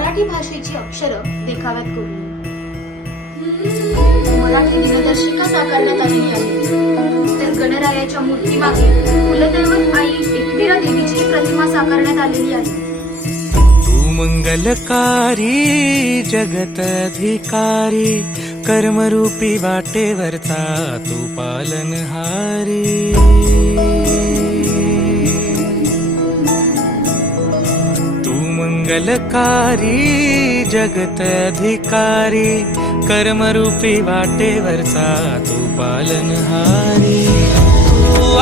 मराठी भाषेची अक्षरं देखाव्यात कोरली. मराठी दिनदर्शिका साकारण्यात आलेली आहे. तर गणरायाच्या मूर्तीमागे कुलदैवत आई एकविरा देवीची प्रतिमा साकारण्यात आलेली आहे. तू मंगलकारी जगत अधिकारी, कर्मरूपी वाटेवरचा तू पालनहारी. तू मंगलकारी जगत अधिकारी, कर्मरूपी वाटेवरचा तू पालनहारी. तू